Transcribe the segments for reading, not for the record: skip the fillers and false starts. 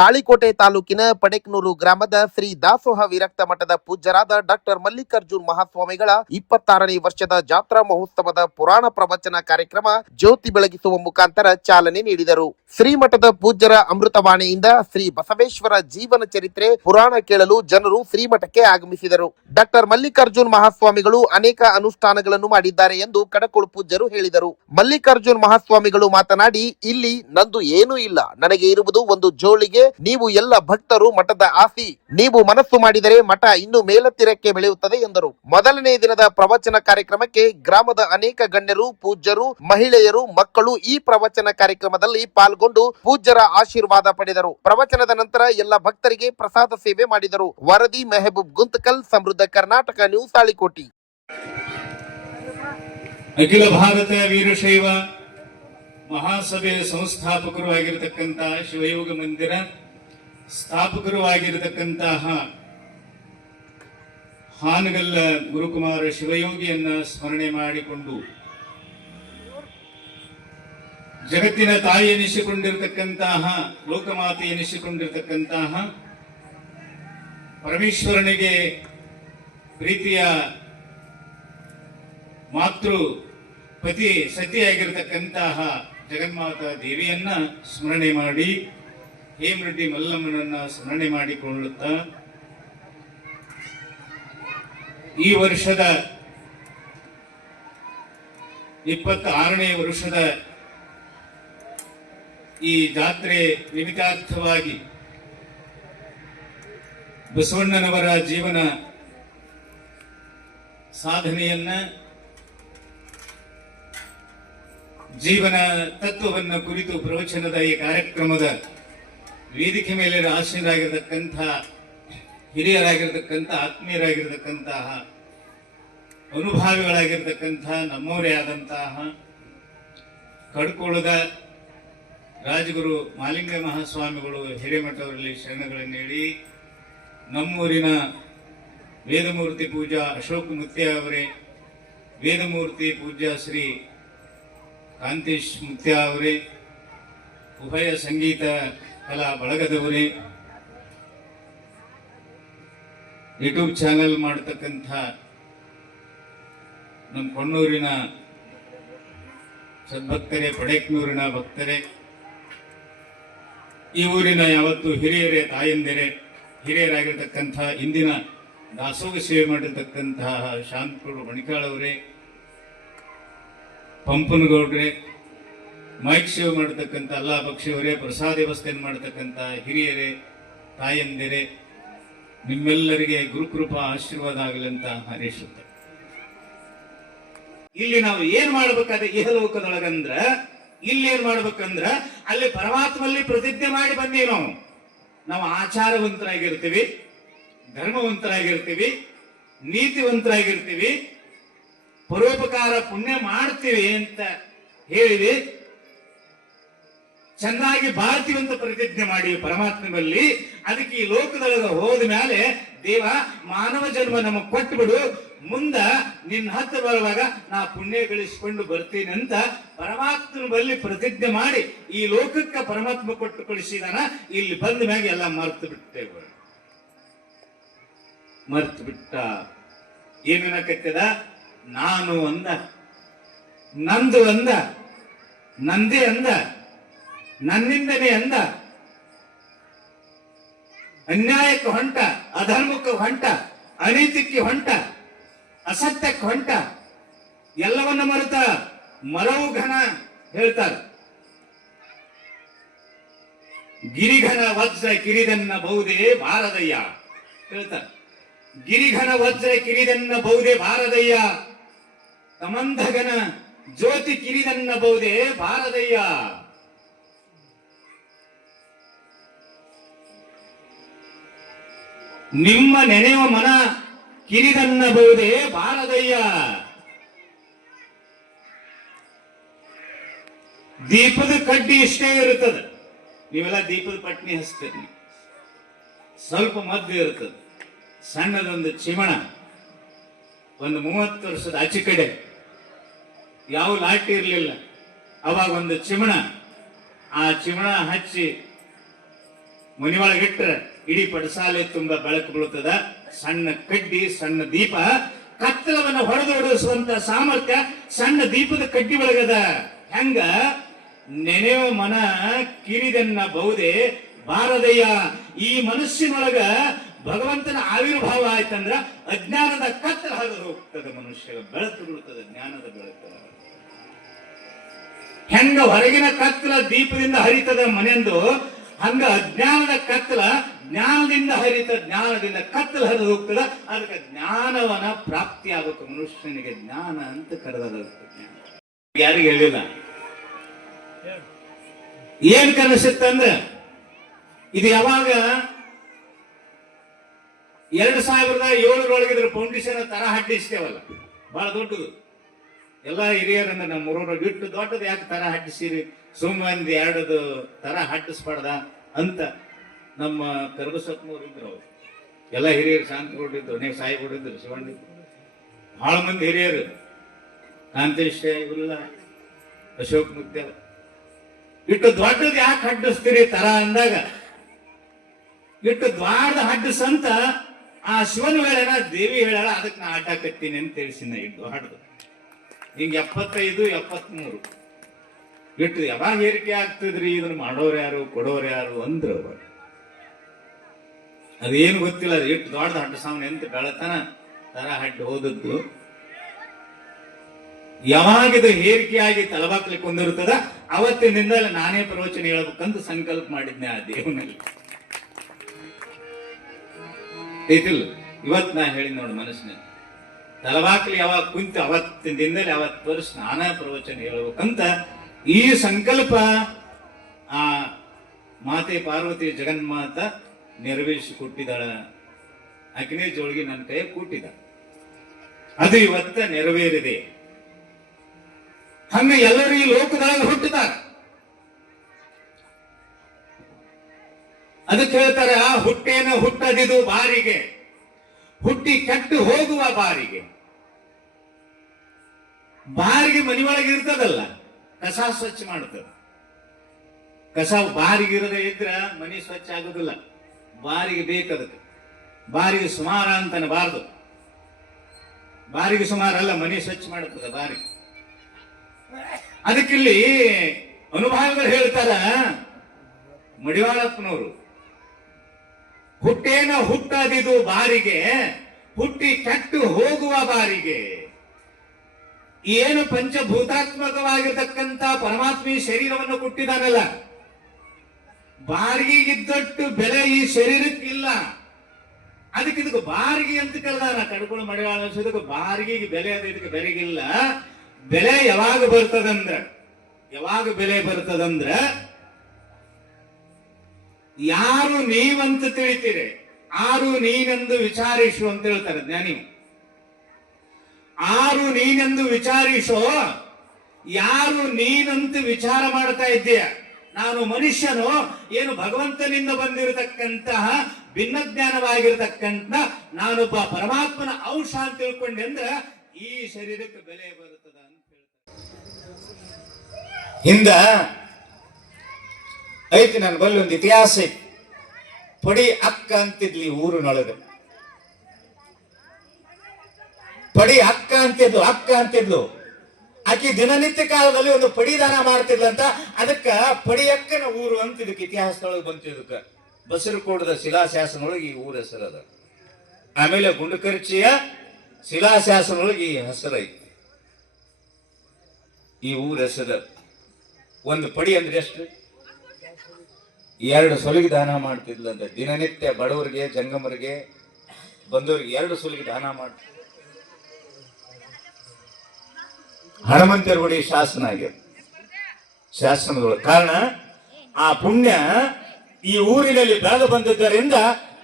ತಾಳಿಕೋಟೆ ತಾಲೂಕಿನ ಪಡೆಕ್ನೂರು ಗ್ರಾಮದ ಶ್ರೀ ದಾಸೋಹ ವಿರಕ್ತ ಮಠದ ಪೂಜ್ಯರಾದ ಡಾಕ್ಟರ್ ಮಲ್ಲಿಕಾರ್ಜುನ್ ಮಹಾಸ್ವಾಮಿಗಳ 26ನೇ ವರ್ಷದ ಜಾತ್ರಾ ಮಹೋತ್ಸವದ ಪುರಾಣ ಪ್ರವಚನ ಕಾರ್ಯಕ್ರಮ ಜ್ಯೋತಿ ಬೆಳಗಿಸುವ ಮುಖಾಂತರ ಚಾಲನೆ ನೀಡಿದರು. ಶ್ರೀಮಠದ ಪೂಜ್ಯರ ಅಮೃತವಾಣಿಯಿಂದ ಶ್ರೀ ಬಸವೇಶ್ವರ ಜೀವನ ಚರಿತ್ರೆ ಪುರಾಣ ಕೇಳಲು ಜನರು ಶ್ರೀಮಠಕ್ಕೆ ಆಗಮಿಸಿದರು. ಡಾಕ್ಟರ್ ಮಲ್ಲಿಕಾರ್ಜುನ್ ಮಹಾಸ್ವಾಮಿಗಳು ಅನೇಕ ಅನುಷ್ಠಾನಗಳನ್ನು ಮಾಡಿದ್ದಾರೆ ಎಂದು ಕಡಕೋಳು ಪೂಜ್ಯರು ಹೇಳಿದರು. ಮಲ್ಲಿಕಾರ್ಜುನ್ ಮಹಾಸ್ವಾಮಿಗಳು ಮಾತನಾಡಿ, ಇಲ್ಲಿ ನಂದು ಏನೂ ಇಲ್ಲ, ನನಗೆ ಇರುವುದು ಒಂದು ಜೋಳಿಗೆ. ನೀವು ಎಲ್ಲ ಭಕ್ತರು ಮಠದ ಆಸಿ. ನೀವು ಮನಸ್ಸು ಮಾಡಿದರೆ ಮಠ ಇನ್ನು ಮೇಲತ್ತಿರಕ್ಕೆ ಬೆಳೆಯುತ್ತದೆ ಎಂದರು. ಮೊದಲನೇ ದಿನದ ಪ್ರವಚನ ಕಾರ್ಯಕ್ರಮಕ್ಕೆ ಗ್ರಾಮದ ಅನೇಕ ಗಣ್ಯರು, ಪೂಜ್ಯರು, ಮಹಿಳೆಯರು, ಮಕ್ಕಳು ಈ ಪ್ರವಚನ ಕಾರ್ಯಕ್ರಮದಲ್ಲಿ ಪಾಲ್ಗೊಂಡು ಪೂಜ್ಯರ ಆಶೀರ್ವಾದ ಪಡೆದರು. ಪ್ರವಚನದ ನಂತರ ಎಲ್ಲ ಭಕ್ತರಿಗೆ ಪ್ರಸಾದ ಸೇವೆ ಮಾಡಿದರು. ವರದಿ ಮೆಹಬೂಬ್ ಗುಂತಕಲ್, ಸಮೃದ್ಧ ಕರ್ನಾಟಕ ನ್ಯೂಸ್, ತಾಳಿಕೋಟಿ. ಅಖಿಲ ಭಾರತ ವೀರಶೈವ ಮಹಾಸಭೆಯ ಸಂಸ್ಥಾಪಕರು ಆಗಿರತಕ್ಕಂತಹ ಶಿವಯೋಗ ಮಂದಿರ ಸ್ಥಾಪಕರು ಆಗಿರತಕ್ಕಂತಹ ಹಾನಗಲ್ಲ ಗುರುಕುಮಾರ ಶಿವಯೋಗಿಯನ್ನ ಸ್ಮರಣೆ ಮಾಡಿಕೊಂಡು ಜಗತ್ತಿನ ತಾಯಿ ಎನಿಸಿಕೊಂಡಿರತಕ್ಕಂತಹ ಲೋಕಮಾತೆ ಎನಿಸಿಕೊಂಡಿರತಕ್ಕಂತಹ ಪರಮೇಶ್ವರನಿಗೆ ಪ್ರೀತಿಯ ಮಾತೃ ಪತಿ ಸತಿಯಾಗಿರತಕ್ಕಂತಹ ಜಗನ್ಮಾತಾ ದೇವಿಯನ್ನ ಸ್ಮರಣೆ ಮಾಡಿ ಹೇಮರೆಡ್ಡಿ ಮಲ್ಲಮ್ಮನನ್ನ ಸ್ಮರಣೆ ಮಾಡಿಕೊಳ್ಳುತ್ತಾ ಈ ವರ್ಷದ 26ನೇ ವರ್ಷದ ಈ ಜಾತ್ರೆ ನಿಮಿತ್ತಾರ್ಥವಾಗಿ ಬಸವಣ್ಣನವರ ಜೀವನ ಸಾಧನೆಯನ್ನ, ಜೀವನ ತತ್ವವನ್ನು ಕುರಿತು ಪ್ರವಚನದ ಈ ಕಾರ್ಯಕ್ರಮದ ವೇದಿಕೆ ಮೇಲೆ ಆಸೀನರಾಗಿರತಕ್ಕಂಥ ಹಿರಿಯರಾಗಿರ್ತಕ್ಕಂಥ ಆತ್ಮೀಯರಾಗಿರ್ತಕ್ಕಂತಹ ಅನುಭಾವಿಗಳಾಗಿರ್ತಕ್ಕಂಥ ನಮ್ಮವರೇ ಆದಂತಹ ಕಡ್ಕೋಳದ ರಾಜಗುರು ಮಾಲಿಂಗ ಮಹಾಸ್ವಾಮಿಗಳು ಹಿರೇಮಠವರಲ್ಲಿ ಶರಣಗಳನ್ನು ಹೇಳಿ, ನಮ್ಮೂರಿನ ವೇದಮೂರ್ತಿ ಪೂಜಾ ಅಶೋಕ್ ಮುತ್ಯ ಅವರೇ, ವೇದಮೂರ್ತಿ ಪೂಜ್ಯ ಶ್ರೀ ಕಾಂತೇಶ್ ಮುತ್ಯ ಅವರೇ, ಉಭಯ ಸಂಗೀತ ಕಲಾ ಬಳಗದವರೇ, ಯೂಟ್ಯೂಬ್ ಚಾನೆಲ್ ಮಾಡತಕ್ಕಂಥ ನಮ್ಮ ಕೊಣ್ಣೂರಿನ ಸದ್ಭಕ್ತರೇ, ಪಡೆಕ್ನೂರಿನ ಭಕ್ತರೇ, ಈ ಊರಿನ ಯಾವತ್ತು ಹಿರಿಯರೇ, ತಾಯಂದಿರೇ, ಹಿರಿಯರಾಗಿರ್ತಕ್ಕಂಥ ಇಂದಿನ ದಾಸೋಹ ಸೇವೆ ಮಾಡಿರ್ತಕ್ಕಂತಹ ಶಾಂತಗೌಡರು ಬಣಿಕಾಳವರೇ, ಪಂಪನಗೌಡ್ರೆ, ಮೈಕ್ ಸೇವೆ ಮಾಡತಕ್ಕಂಥ ಅಲ್ಲಾ ಪಕ್ಷಿಯವರೇ, ಪ್ರಸಾದ ವ್ಯವಸ್ಥೆಯನ್ನು ಮಾಡತಕ್ಕಂಥ ಹಿರಿಯರೇ, ತಾಯಂದಿರೇ, ನಿಮ್ಮೆಲ್ಲರಿಗೆ ಗುರುಕೃಪಾ ಆಶೀರ್ವಾದ ಆಗಲಿ ಅಂತ ಹಾರೈಸುತ್ತೆ. ಇಲ್ಲಿ ನಾವು ಏನ್ ಮಾಡ್ಬೇಕಾದ್ರೆ ಇಹಲೋಕದೊಳಗಂದ್ರ ಇಲ್ಲಿ ಏನ್ ಮಾಡ್ಬೇಕಂದ್ರ ಅಲ್ಲಿ ಪರಮಾತ್ಮಲ್ಲಿ ಪ್ರತಿಜ್ಞೆ ಮಾಡಿ ಬಂದೀವಿ. ನಾವು ಆಚಾರವಂತರಾಗಿರ್ತೀವಿ, ಧರ್ಮವಂತರಾಗಿರ್ತೀವಿ, ನೀತಿವಂತರಾಗಿರ್ತೀವಿ, ಪರೋಪಕಾರ ಪುಣ್ಯ ಮಾಡ್ತೀವಿ ಅಂತ ಹೇಳಿವಿ, ಚೆನ್ನಾಗಿ ಬಾಳ್ತೀವಿ ಅಂತ ಪ್ರತಿಜ್ಞೆ ಮಾಡಿ ಪರಮಾತ್ಮನಲ್ಲಿ. ಅದಕ್ಕೆ ಈ ಲೋಕದೊಳಗ ಹೋದ ಮೇಲೆ ದೇವ ಮಾನವ ಜನ್ಮ ನಮಗ್ ಕೊಟ್ಟು ಬಿಡು, ಮುಂದ ನಿನ್ನ ಹತ್ತು ಬರುವಾಗ ನಾ ಪುಣ್ಯ ಗಳಿಸಿಕೊಂಡು ಬರ್ತೀನಿ ಅಂತ ಪರಮಾತ್ಮನ ಬಳಿ ಪ್ರತಿಜ್ಞೆ ಮಾಡಿ ಈ ಲೋಕಕ್ಕೆ ಪರಮಾತ್ಮ ಕೊಟ್ಟು ಕಳಿಸಿದಾನ. ಇಲ್ಲಿ ಬಂದ ಮ್ಯಾಗ ಎಲ್ಲ ಮರ್ತು ಬಿಟ್ಟೇವೆ. ಮರ್ತು ಬಿಟ್ಟ ಏನನ್ನಕತ್ತದ, ನಾನು ಅಂದ, ನಂದು ಅಂದ, ನಂದೇ ಅಂದ, ನನ್ನಿಂದನೇ ಅಂದ, ಅನ್ಯಾಯಕ್ಕೆ ಹೊಂಟ, ಅಧರ್ಮಕ್ಕೆ ಹೊಂಟ, ಅನೀತಿಕ್ಕೆ ಹೊಂಟ, ಅಸತ್ಯಕ್ಕೆ ಹೊಂಟ, ಎಲ್ಲವನ್ನ ಮರೆತ ಮರವು ಘನ ಹೇಳ್ತಾರೆ. ಗಿರಿಘನ ವಜ್ರ ಕಿರಿದನ್ನ ಬಹುದೇ ಭಾರದಯ್ಯ ಹೇಳ್ತಾರೆ. ಗಿರಿಘನ ವಜ್ರ ಕಿರಿದನ್ನ ಬಹುದೇ ಭಾರದಯ್ಯ, ಕಮಂಧಗನ ಜ್ಯೋತಿ ಕಿರಿದನ್ನ ಬಹುದೇ ಭಾರದಯ್ಯ. ನಿಮ್ಮ ನೆನೆಯುವ ಮನ ಕಿರಿದನ್ನಬಹುದೇ ಭಾರದಯ್ಯ. ದೀಪದ ಕಡ್ಡಿ ಇಷ್ಟೇ ಇರುತ್ತದೆ. ನೀವೆಲ್ಲ ದೀಪದ ಪಟ್ನಿ ಹಚ್ತೀರಿ, ಸ್ವಲ್ಪ ಮದ್ದು ಇರ್ತದೆ, ಸಣ್ಣದೊಂದು ಚಿಮಣ, ಒಂದು 30 ವರ್ಷದ ಆಚೆ ಕಡೆ ಯಾವ ಲಾಟಿ ಇರಲಿಲ್ಲ, ಅವಾಗ ಒಂದು ಚಿಮಣ, ಆ ಚಿಮಣ ಹಚ್ಚಿ ಮನೆಯೊಳಗಿಟ್ರ ಇಡೀ ಪಡಸಾಲೆ ತುಂಬ ಬೆಳಕು ಬೀಳುತ್ತದ. ಸಣ್ಣ ಕಡ್ಡಿ, ಸಣ್ಣ ದೀಪ ಕತ್ತಲವನ್ನು ಹೊಡೆದೊಡಿಸುವಂತ ಸಾಮರ್ಥ್ಯ ಸಣ್ಣ ದೀಪದ ಕಡ್ಡಿ ಒಳಗದ. ಹೆಂಗ ನೆನೆವ ಮನ ಕಿರಿದನ್ನ ಬಹುದೇ ಬಾರದಯ್ಯ. ಈ ಮನಸ್ಸಿನೊಳಗ ಭಗವಂತನ ಆವಿರ್ಭಾವ ಆಯ್ತಂದ್ರ ಅಜ್ಞಾನದ ಕತ್ತಲ ಹರಿದು ಹೋಗ್ತದೆ. ಮನುಷ್ಯ ಬೆಳಕು ಬೀಳುತ್ತದೆ, ಜ್ಞಾನದ ಬೆಳಕು. ಹೆಂಗ ಹೊರಗಿನ ಕತ್ತಲ ದೀಪದಿಂದ ಹರಿತದ ಮನೆಯಂದು, ಹಂಗ ಅಜ್ಞಾನದ ಕತ್ತಲ ಜ್ಞಾನದಿಂದ ಹರಿತ, ಜ್ಞಾನದಿಂದ ಕತ್ತಲ ಹರಿದು ಹೋಗ್ತದ. ಅದಕ್ಕೆ ಜ್ಞಾನವನ್ನ ಪ್ರಾಪ್ತಿ ಆಗಬೇಕು. ಮನುಷ್ಯನಿಗೆ ಜ್ಞಾನ ಅಂತ ಕರೆದ ಯಾರಿಗೆ ಹೇಳಿಲ್ಲ. ಏನ್ ಕನಸಿತ್ತಂದ್ರ ಇದು ಯಾವಾಗ 2007 ಫೌಂಡೇಶನ್ ತರ ಹಡ್ಡಿಸ್ತೇವಲ್ಲ, ಬಹಳ ದೊಡ್ಡದು. ಎಲ್ಲ ಹಿರಿಯರನ್ನ ನಮ್ಮ ಊರೊಳಗೆ ಇಟ್ಟು ದೊಡ್ಡದು ಯಾಕೆ ತರ ಹಡ್ಡಿಸಿರಿ, ಸುಮ್ಮಂದಿ 2 ತರ ಹಡ್ಡಿಸ್ಬಾರ್ದ ಅಂತ ನಮ್ಮ ಕರಬಸಪ್ಪನವ್ರು ಇದ್ರು. ಅವ್ರು ಎಲ್ಲ ಹಿರಿಯರು, ಶಾಂತಗೊಂಡಿದ್ರು, ಅನೇಕ ಸಾಯಿಗೊಂಡಿದ್ರು, ಶಿವಣ್ಣಿದ್ರು, ಬಹಳ ಮಂದಿ ಹಿರಿಯರು, ಕಾಂತೇಶ ಇವರೆಲ್ಲ, ಅಶೋಕ್ ಮುತ್ಯ. ಇಟ್ಟು ದೊಡ್ಡದು ಯಾಕೆ ಹಡ್ಡಿಸ್ತೀರಿ ತರ ಅಂದಾಗ, ಇಟ್ಟು ದ್ವಾರದ ಹಡ್ಡಿಸಂತ ಆ ಶಿವನ ಹೇಳ, ದೇವಿ ಹೇಳ, ಅದಕ್ಕೆ ನಾ ಆಟ ಕತ್ತೀನಿ ಅಂತ ತಿಳಿಸಿನ. ಇಟ್ಟು ದೊಡ್ಡದು ಹಿಂಗ 75, 73 ಇಟ್ಟು ಯಾವಾಗ ಏರಿಕೆ ಆಗ್ತದ್ರಿ, ಇದನ್ನ ಮಾಡೋರು ಯಾರು, ಕೊಡೋರು ಯಾರು ಅಂದ್ರು. ಅದೇನು ಗೊತ್ತಿಲ್ಲ. ಅದು ಇಟ್ಟು ದೊಡ್ಡ ಹಡ್ಡ ಸಾವನ್ ಎಂತ ಬೆಳತನ ತರ ಹಡ್ಡು ಹೋದದ್ದು. ಯಾವಾಗಿದು ಹೇರಿಕೆಯಾಗಿ ತಲಬಾಕ್ಲಿಕ್ಕೆ ಹೊಂದಿರುತ್ತದ ಅವತ್ತಿನಿಂದ ನಾನೇ ಪ್ರವಚನ ಹೇಳ್ಬೇಕಂತ ಸಂಕಲ್ಪ ಮಾಡಿದ್ನೆ ಆ ದೇವನಲ್ಲಿ. ಐತಿಲ್ಲ, ಇವತ್ ನಾ ಹೇಳಿ ನೋಡಿ ಮನಸ್ಸಿನಲ್ಲಿ ತಲಬಾಕ್ಲಿ ಯಾವಾಗ ಕುಂತು ಅವತ್ತಿನಿಂದಲೇ ಅವತ್ತು ವರ್ಷ ನಾನಾ ಪ್ರವಚನ ಹೇಳ್ಬೇಕಂತ ಈ ಸಂಕಲ್ಪ ಆ ಮಾತೆ ಪಾರ್ವತಿ ಜಗನ್ಮಾತ ನೆರವೇರಿಸಿ ಕೊಟ್ಟಿದ್ದಾಳ. ಅಗ್ನಿ ಜೋಳಿಗೆ ನನ್ನ ಕೈ ಕೊಟ್ಟಿದ್ದ, ಅದು ಇವತ್ತ ನೆರವೇರಿದೆ. ಹಂಗ ಎಲ್ಲರೂ ಈ ಲೋಕದಾಗ ಹುಟ್ಟಿದಾರ. ಅದಕ್ಕೆ ಹೇಳ್ತಾರ, ಹುಟ್ಟೇನ ಹುಟ್ಟದಿದು ಬಾರಿಗೆ, ಹುಟ್ಟಿ ಕೆಟ್ಟು ಹೋಗುವ ಬಾರಿಗೆ. ಬಾರಿಗೆ ಮನೆಯೊಳಗೆ ಇರ್ತದಲ್ಲ, ಕಸ ಸ್ವಚ್ಛ ಮಾಡುತ್ತದೆ. ಕಸ ಬಾರಿಗೆ ಇರದೇ ಇದ್ರ ಮನೆ ಸ್ವಚ್ಛ ಆಗುದಿಲ್ಲ. ಬಾರಿಗೆ ಬೇಕದಕ್ಕೆ. ಬಾರಿಗೆ ಸುಮಾರ ಅಂತನಬಾರ್ದು. ಬಾರಿಗೆ ಸುಮಾರಲ್ಲ, ಮನೆ ಸ್ವಚ್ಛ ಮಾಡುತ್ತದೆ ಬಾರಿಗೆ. ಅದಕ್ಕಿಲ್ಲಿ ಅನುಭಾವಿಗಳು ಹೇಳ್ತಾರ ಮಡಿವಾಳಪ್ಪನವರು, ಹುಟ್ಟೇನ ಹುಟ್ಟದಿದು ಬಾರಿಗೆ, ಹುಟ್ಟಿ ಕೆಟ್ಟು ಹೋಗುವ ಬಾರಿಗೆ. ಏನು ಪಂಚಭೂತಾತ್ಮಕವಾಗಿರ್ತಕ್ಕಂಥ ಪರಮಾತ್ಮಿ ಶರೀರವನ್ನು ಕೊಟ್ಟಿದ್ದಾನಲ್ಲ, ಬಾರಿಗೆಗಿದ್ದಟ್ಟು ಬೆಲೆ ಈ ಶರೀರಕ್ಕೆ ಇಲ್ಲ. ಅದಕ್ಕೆ ಇದಕ್ಕೆ ಬಾರಿಗೆ ಅಂತ ಕರೆದಾನ. ಕಡ್ಕೊಂಡು ಮಡಿವಾಳ ಬಾರಿಗೆಗೆ ಬೆಲೆ ಅದ, ಇದಕ್ಕೆ ಬೆಲೆಗಿಲ್ಲ. ಬೆಲೆ ಯಾವಾಗ ಬರ್ತದಂದ್ರ, ಯಾವಾಗ ಬೆಲೆ ಬರ್ತದಂದ್ರ, ಯಾರು ನೀವಂತ ತಿಳಿತೀರಿ, ಆರು ನೀನೆಂದು ವಿಚಾರಿಸು ಅಂತ ಹೇಳ್ತಾರೆ ಜ್ಞಾನಿ. ಆರು ನೀನೆಂದು ವಿಚಾರಿಸೋ, ಯಾರು ನೀನಂತ ವಿಚಾರ ಮಾಡ್ತಾ ಇದ್ದೀಯ, ನಾನು ಮನುಷ್ಯನು, ಏನು ಭಗವಂತನಿಂದ ಬಂದಿರತಕ್ಕಂತಹ ಭಿನ್ನ ಜ್ಞಾನವಾಗಿರತಕ್ಕಂತ ನಾನೊಬ್ಬ ಪರಮಾತ್ಮನ ಅಂಶ ಅಂತ ತಿಳ್ಕೊಂಡೆ ಅಂದ್ರ ಈ ಶರೀರಕ್ಕೆ ಬೆಲೆ ಬರುತ್ತದ ಅಂತ ಹೇಳ್ತಾರೆ. ಹಿಂದ ಐತಿ ನನ್ನ ಬಲ್ಲಿ ಒಂದು ಇತಿಹಾಸ ಐತಿ. ಪಡಿ ಅಕ್ಕ ಅಂತಿದ್ಲಿ ಊರಿನೊಳಗೆ. ಪಡಿ ಅಕ್ಕ ಅಂತಿದ್ಲು. ಆಕಿ ದಿನನಿತ್ಯ ಕಾಲದಲ್ಲಿ ಒಂದು ಪಡಿದಾನ ಮಾಡ್ತಿದ್ಲಂತ. ಅದಕ್ಕ ಪಡಿಯಕ್ಕನ ಊರು ಅಂತ ಇದಕ್ಕೆ ಇತಿಹಾಸದೊಳಗೆ ಬಂತು. ಇದಕ್ಕ ಬಸರಕೋಟದ ಶಿಲಾಶಾಸನೊಳಗೆ ಈ ಊರ ಹೆಸರದ. ಆಮೇಲೆ ಗುಂಡಕರ್ಚಿಯ ಶಿಲಾಶಾಸನೊಳಗೆ ಈ ಹೆಸರೈತಿ. ಈ ಊರ ಹೆಸರ. ಒಂದು ಪಡಿ ಅಂದ್ರೆ ಎಷ್ಟು? 2 ಸೊಲಿಗೆ ದಾನ ಮಾಡ್ತಿದ್ಲಂತ. ದಿನನಿತ್ಯ ಬಡವರಿಗೆ, ಜಂಗಮರಿಗೆ, ಬಂದವರಿಗೆ 2 ಸೊಲಿಗೆ ದಾನ ಮಾಡ್ತಿದ್ಲು. ಹನುಮಂತರ ಗುಡಿ ಶಾಸನ ಆಗ್ಯದ. ಶಾಸನದೊಳಗೆ ಕಾರಣ ಆ ಪುಣ್ಯ ಈ ಊರಿನಲ್ಲಿ ಬೆಳೆದು ಬಂದಿದ್ದರಿಂದ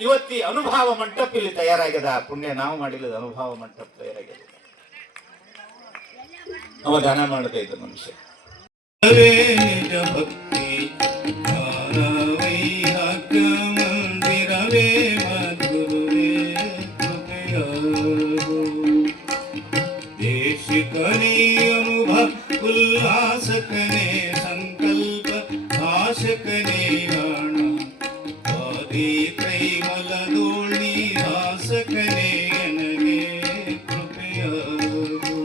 ಇವತ್ತಿ ಅನುಭವ ಮಂಟಪ ಇಲ್ಲಿ ತಯಾರಾಗ್ಯದ. ಆ ಪುಣ್ಯ ನಾವು ಮಾಡಿಲ್ಲದ ಅನುಭವ ಮಂಟಪ ತಯಾರಾಗ್ಯದ. ಅವ ದಾನ ಮಾಡ್ತಾ ಇದ್ದ ಮನುಷ್ಯ. ಭಕ್ತಿ ಮಂದಿರವೇ ಮಧುರವೇ ದೇಶಿಕನೇ ಅನುಭವ ಉಲ್ಲಾಸಕನೇ ಸಂಕಲ್ಪ ಭಾಷಕನೇ ರಾಣ ಈ ಕೈಮಲದೋಣಿ ಹಾಸಕನೇ ನನಗೆ ಕೃಪೆಯಾಗು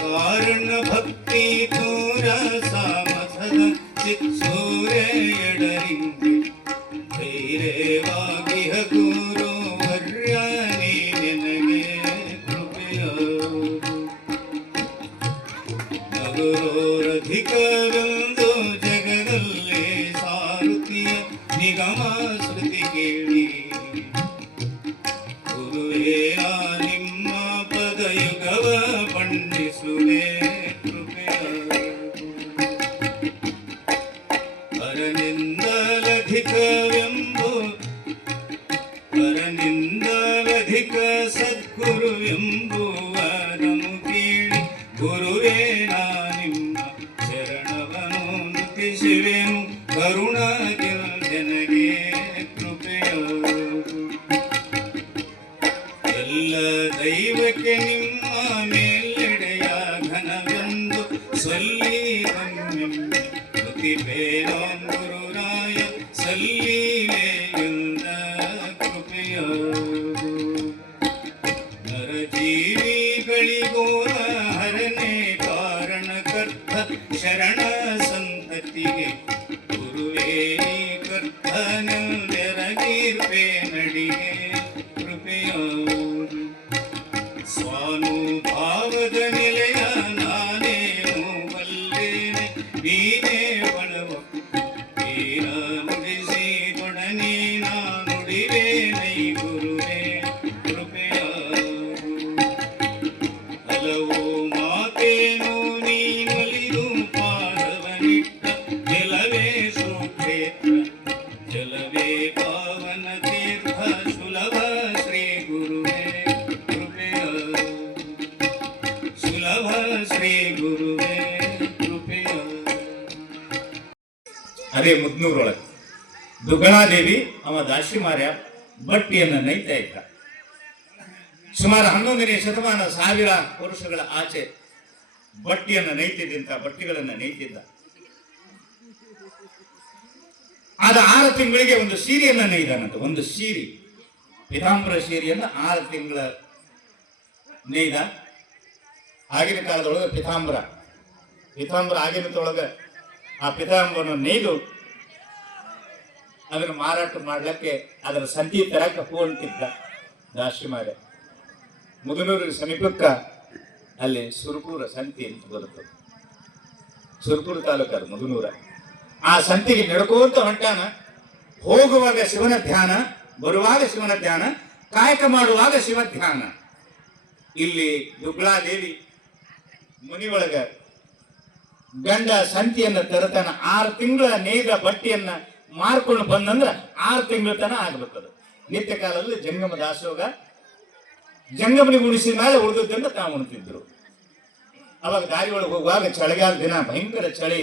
ಕಾರಣ ಭಕ್ತಿ ತೂರ ಸಾಮಸದ ಚಿತ್ಸೂರ್ಯ ಎಡರಿಂಗೆ ಧೈರ್ಯವಾಗಿ ಗುರು ವರ್ಯಾನಿ ನನಗೆ ಕೃಪೆಯಾಗು ನಗರೋರಧಿಕವೆಂದು ಜಗದಲ್ಲಿ ಸಾರುತಿಯ ನಿಗಮ ಶ್ರುತಿ ಕೇಳಿ ಗುರುವೇ ನಿಮ್ಮ ಪದಯುಗವ ಬಣ್ಣಿಸುವೆ ಕೃಪೆಯಾಗು ಪರನಿಂದಲಧಿಕ ಸದ್ಗುರುವೆಂಬುವರನು ಕೇಳಿ ಗುರುವೇ ನಿಮ್ಮ ಶರಣವನು ನುತಿಸುವೆನು ಕರುಣಾಗಿಲ್ದೆನಗೆ ಕೃಪೆಯಾಗು ಎಲ್ಲ ದೈವಕ್ಕೆ ನಿಮ್ಮ ಮೇಲೆಡೆಯ ಘನವೆಂದು ಸಲ್ಲಿದಮ್ಮೆಂಬ ನುತಿಪೇನೋಂ ಗುರುರಾಯ ಸಲ್ಲಿವೆಯುಂದ ಕೃಪೆಯಾಗು ನರಜೀವಿಗಳಿಗೋರ ಹರನೇ ಕಾರಣಕರ್ತ ಶರಣ ಸಂತತಿಗೆ ಗುರುವೇ ಕರ್ತನೆಂದೆರಗಿರ್ಪೆ ನಡಿಗೆ ಕೃಪೆಯಾಗು ಸ್ವಾನುಭಾವದ ನಿಲೆಯ ನಾನೇನು ಬಲ್ಲೇನೆ ನೀನೇ ಬಳವ ನೀನ ನುಡಿಸಿ ತೊಡನಿ ನಾ ನುಡಿವೆ ನೈ ಗುರುವೇ ಕೃಪೆಯಾಗು ಹಲವು ಮಾತೇನು ನೀ ಮಲಿದು ಪಾದವನಿಟ್ಟ ಜಲವೇ ಸುಕ್ಷೇತ್ರ ಜಲವೇ ಪಾವನ ತೀರ್ಥ ಸುಲಭ ಶ್ರೀ ಗುರುವೇ ಕೃಪೆಯಾಗು ಸುಲಭ ಶ್ರೀ ಗುರುವೇ ಕೃಪೆಯಾಗು ಅದೇ ಮುದ್ನೂರೊಳಗೆ ದುಗ್ಗಳಾದೇವಿ ಅವ ದಾಸಿಮಾರ್ಯ ಬಟ್ಟಿಯನ್ನು ನೈತಾ ಇದ್ದ. ಸುಮಾರು 11ನೇ ಶತಮಾನ, ಸಾವಿರ ವರ್ಷಗಳ ಆಚೆ ಬಟ್ಟಿಯನ್ನು ನೈತಿದ್ದಂತ ಬಟ್ಟಿಗಳನ್ನು ನೈತಿದ್ದ. ಆದ 6 ತಿಂಗಳಿಗೆ ಒಂದು ಸೀರೆಯನ್ನ ನೇಯ್ದಾನಂತ. ಒಂದು ಸೀರೆ, ಪಿತಾಂಬರ ಸೀರೆಯನ್ನು 6 ತಿಂಗಳ ನೇಯ್ದ. ಆಗಿನ ಕಾಲದೊಳಗೆ ಪಿತಾಂಬರ ಆಗಿನದೊಳಗೆ ಆ ಪಿತಾಂಬರನ್ನು ನೇಯ್ದು ಅದನ್ನು ಮಾರಾಟ ಮಾಡ್ಲಿಕ್ಕೆ ಅದರ ಸಂತಿ ತರಕ್ಕೆ ಹೋಗ್ತಿದ್ದ ದಾಸಿಮಾರ್ಯ. ಮುದನೂರಿಗೆ ಸಮೀಪಕ್ಕ ಅಲ್ಲಿ ಸುರಪುರ ಸಂತಿ ಅಂತ ಬರುತ್ತದೆ. ಸುರಪುರ ತಾಲೂಕು ಅದು ಮುದನೂರ. ಆ ಸಂತಿಗೆ ನಡ್ಕೋತ ಹೊಂಟಾನ. ಹೋಗುವಾಗ ಶಿವನ ಧ್ಯಾನ, ಬರುವಾಗ ಶಿವನ ಧ್ಯಾನ, ಕಾಯಕ ಮಾಡುವಾಗ ಶಿವ ಧ್ಯಾನ. ಇಲ್ಲಿ ದುಗ್ಗಳಾದೇವಿ ಮುನಿಯೊಳಗ ಗಂಡ ಸಂತಿಯನ್ನ ತರತಾನ. 6 ತಿಂಗಳ ನೇಯ್ದ ಬಟ್ಟೆಯನ್ನ ಮಾರ್ಕೊಂಡು ಬಂದಂದ್ರ 6 ತಿಂಗಳ ತನ ಆಗ್ಬೇಕದು. ನಿತ್ಯ ಕಾಲದಲ್ಲಿ ಜಂಗಮ ದಾಸೋಗ ಜಂಗಮನಿಗೆ ಉಳಿಸಿದ ಮೇಲೆ ಉಳಿದದ್ದನ್ನು ತಾವು ಉಣ್ತಿದ್ರು. ಅವಾಗ ದಾರಿ ಒಳಗೆ ಹೋಗುವಾಗ ಚಳಿಗಾಲ ದಿನ, ಭಯಂಕರ ಚಳಿ.